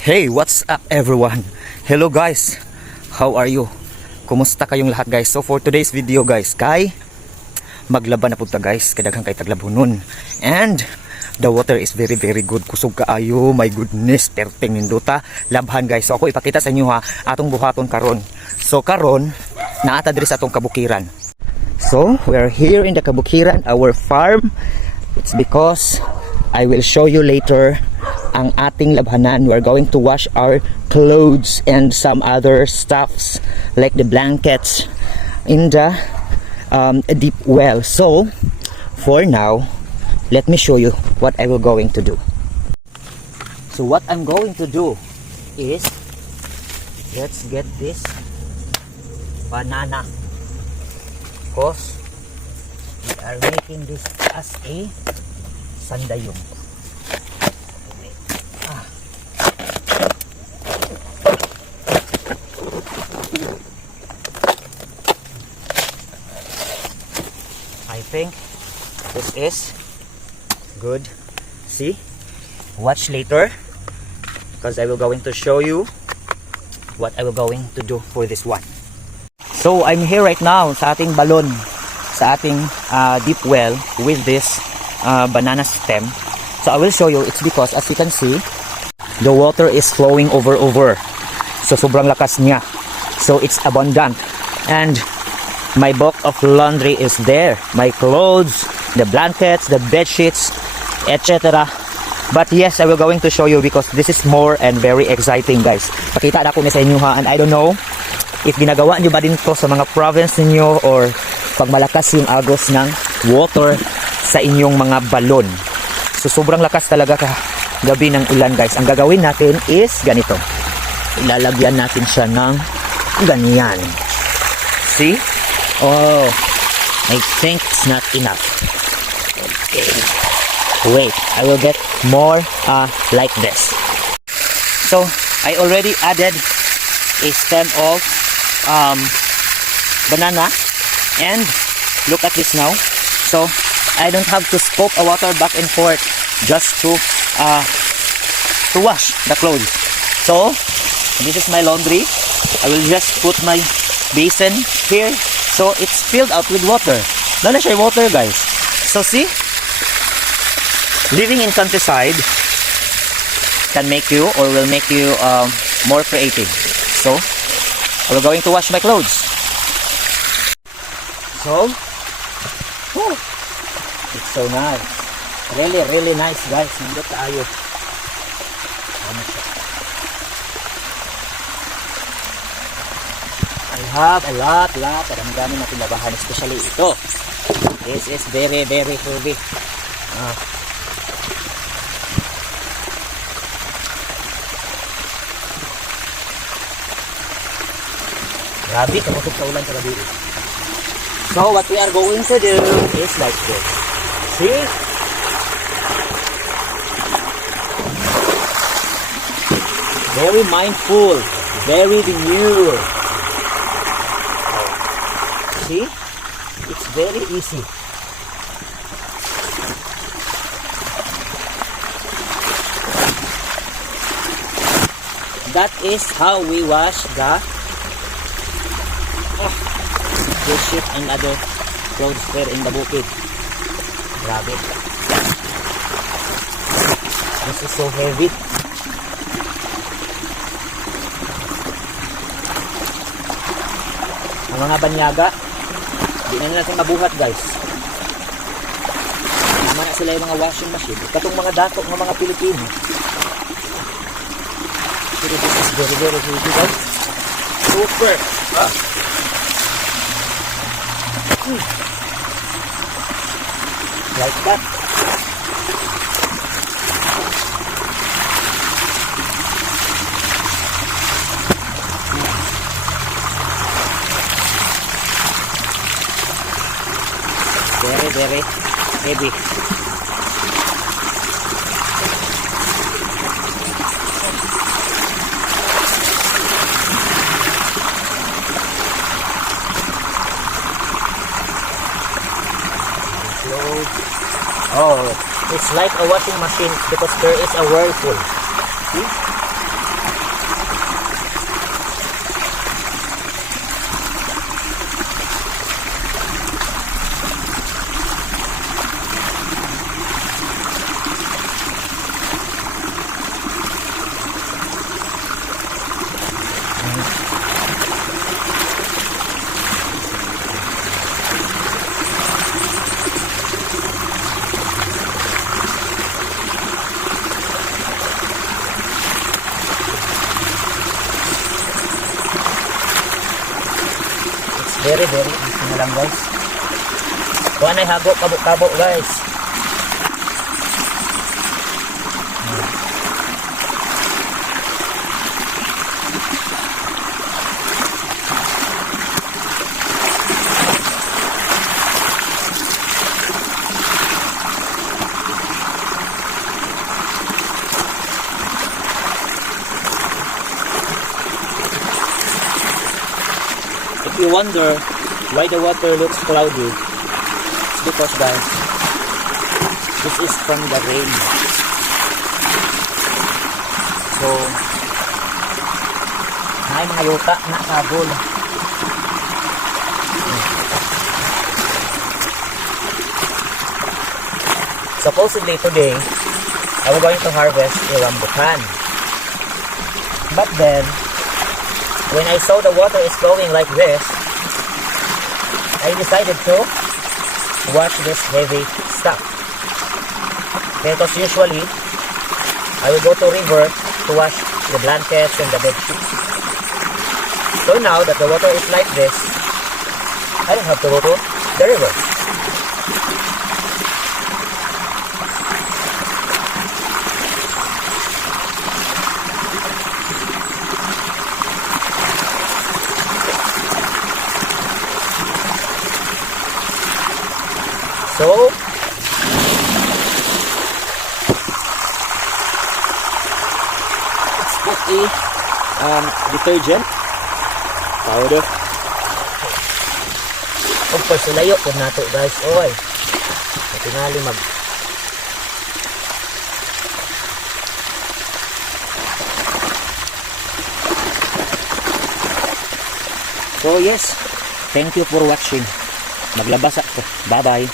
Hey, what's up everyone? Hello guys, how are you? Kumusta kayong lahat guys? So for today's video guys, maglaban na punta guys, kadaghang kay taglabhunon. And the water is very good. Kusog kaayo, my goodness, perting nindota. Labhan guys. So ako ipakita sa inyo ha, atong buhaton karon. So karon, naata diri sa atong kabukiran. So we are here in the kabukiran, our farm. It's because I will show you later ang ating labhanan. We are going to wash our clothes and some other stuffs like the blankets in the deep well. So for now, let me show you what I will going to do. So what I'm going to do is, let's get this banana, because we are making this as a sandayong. I think this is good. See, watch later because I will going to show you what I will going to do for this one. So I'm here right now sa ating balon, sa ating deep well with this banana stem. So I will show you. It's because as you can see, the water is flowing over. So sobrang lakas niya. So it's abundant. And my box of laundry is there. My clothes, the blankets, the bed sheets, etc. But yes, I will going to show you because this is more and very exciting guys. Pakita na ko ni sa inyo ha. And I don't know if ginagawa nyo ba din to sa mga province ninyo or pag malakas yung agos ng water sa inyong mga balon. So sobrang lakas talaga ka gabi ng ulan guys. Ang gagawin natin is ganito. Ilalagyan natin siya ng ganyan. See? Oh, I think it's not enough. Okay. Wait, I will get more like this. So I already added a stem of banana, and look at this now. So I don't have to scoop a water back and forth just to wash the clothes. So this is my laundry. I will just put my basin here, so it's filled out with water. Not na siya water guys. So see, living in countryside can make you or will make you more creative. So we're going to wash my clothes. So it's so nice, really nice guys. Nandot tayo. I have a lot marami natin labahan, especially ito. This is very heavy. Grabe, kamutok sa ulan sa gabi. So what we are going to do is like this. See? Very mindful, very demure. See? It's very easy. That is how we wash the sheet and other clothes there in the bukid. Grabe. This is so heavy. Ang mga banyaga, di na natin mabuhat guys. Tama na sila yung mga washing machine. Katong mga dato ng mga Pilipino. Pero this is very heavy guys. Super. Like that. Very heavy. Oh, it's like a washing machine because there is a whirlpool. See? Very easy na lang guys. Kuha na hago kabo-kabo guys. If you wonder why the water looks cloudy, it's because guys, this is from the rain. So, may mga yuta na sabol. Supposedly today, I was going to harvest a rambutan. But then, when I saw the water is flowing like this, I decided to wash this heavy stuff. Because usually, I will go to river to wash the blankets and the bed sheets. So now that the water is like this, I don't have to go to the river. So, let's put a detergent powder. Huwag pa sulayo po nato guys. Oy, tingali mag So yes, thank you for watching. Maglabas ako. Bye bye.